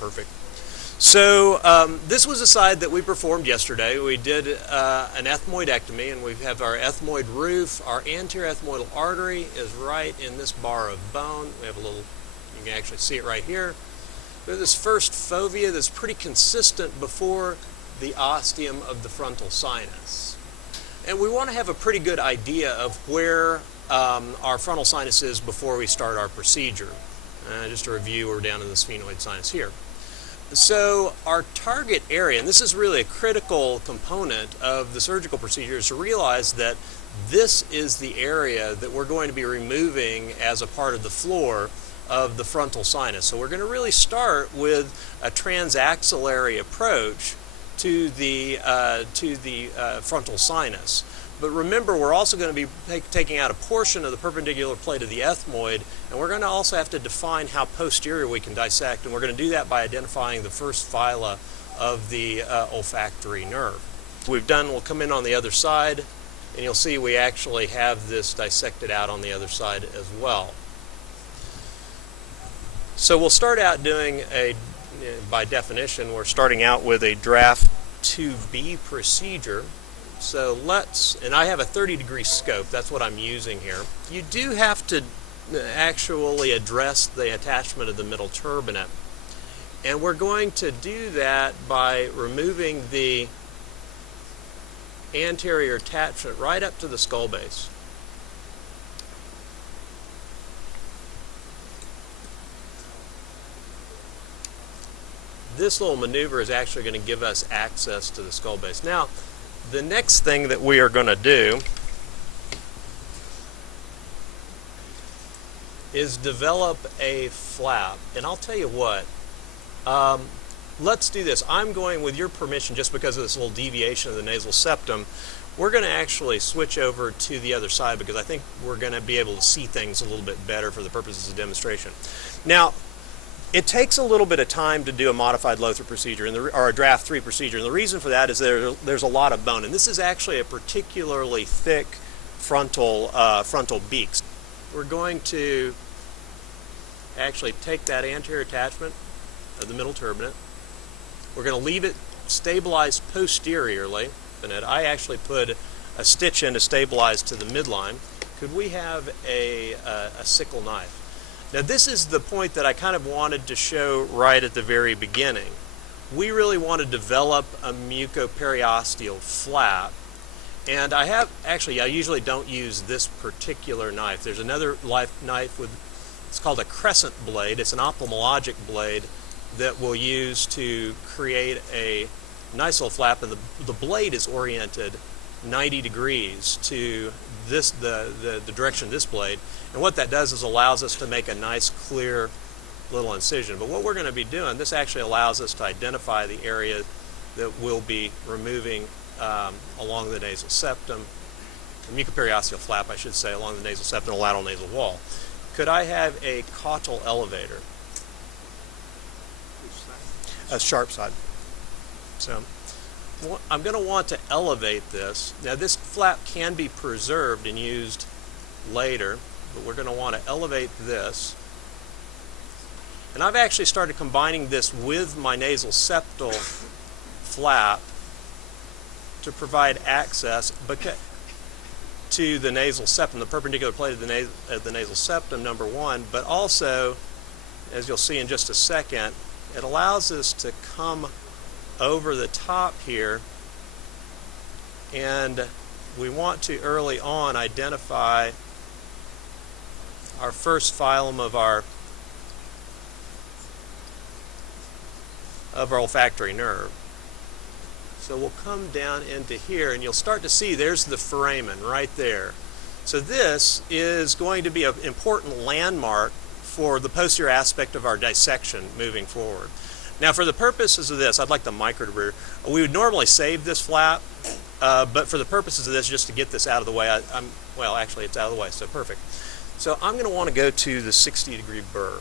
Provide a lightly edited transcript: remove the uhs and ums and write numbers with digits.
Perfect. So this was a side that we performed yesterday. We did an ethmoidectomy, and we have our ethmoid roof. Our anterior ethmoidal artery is right in this bar of bone. We have a little, you can actually see it right here. We have this first fovea that's pretty consistent before the ostium of the frontal sinus. And we want to have a pretty good idea of where our frontal sinus is before we start our procedure. Just to review, we're down in the sphenoid sinus here. So our target area, and this is really a critical component of the surgical procedure, is to realize that this is the area that we're going to be removing as a part of the floor of the frontal sinus. So we're going to really start with a transaxillary approach to the frontal sinus. But remember, we're also going to be taking out a portion of the perpendicular plate of the ethmoid, and we're going to also have to define how posterior we can dissect, and we're going to do that by identifying the first phyla of the olfactory nerve. We'll come in on the other side, and you'll see we actually have this dissected out on the other side as well. So we'll start out doing by definition, we're starting out with a Draf IIB procedure. So and I have a 30-degree scope, that's what I'm using here. You do have to actually address the attachment of the middle turbinate. And we're going to do that by removing the anterior attachment right up to the skull base. This little maneuver is actually going to give us access to the skull base. Now, the next thing that we are going to do is develop a flap. And I'll tell you what, let's do this. I'm going, with your permission, just because of this little deviation of the nasal septum, we're going to actually switch over to the other side because I think we're going to be able to see things a little bit better for the purposes of demonstration. Now, it takes a little bit of time to do a modified Lothar procedure, or a Draf III procedure, and the reason for that is there's a lot of bone, and this is actually a particularly thick frontal beak. We're going to actually take that anterior attachment of the middle turbinate. We're going to leave it stabilized posteriorly. I actually put a stitch in to stabilize to the midline. Could we have a sickle knife? Now this is the point that I kind of wanted to show right at the very beginning. We really want to develop a mucoperiosteal flap, and I usually don't use this particular knife. There's another knife it's called a Crescent Blade. It's an ophthalmologic blade that we'll use to create a nice little flap, and the blade is oriented 90 degrees to the direction of this blade, and what that does is allows us to make a nice clear little incision. But what we're going to be doing, this actually allows us to identify the area that we'll be removing along the nasal septum, the mucoperiosteal flap I should say, along the nasal septum and lateral nasal wall. Could I have a caudal elevator? A sharp side. So I'm going to want to elevate this. Now this flap can be preserved and used later, but we're going to want to elevate this. And I've actually started combining this with my nasal septal flap to provide access to the nasal septum, the perpendicular plate of the nasal septum, number one, but also, as you'll see in just a second, it allows us to come over the top here, and we want to early on identify our first phylum of our olfactory nerve. So we'll come down into here, and you'll start to see there's the foramen right there. So this is going to be an important landmark for the posterior aspect of our dissection moving forward. Now, for the purposes of this, I'd like the microdebrider. We would normally save this flap, but for the purposes of this, just to get this out of the way, well, actually, it's out of the way, so perfect. So I'm going to want to go to the 60-degree burr.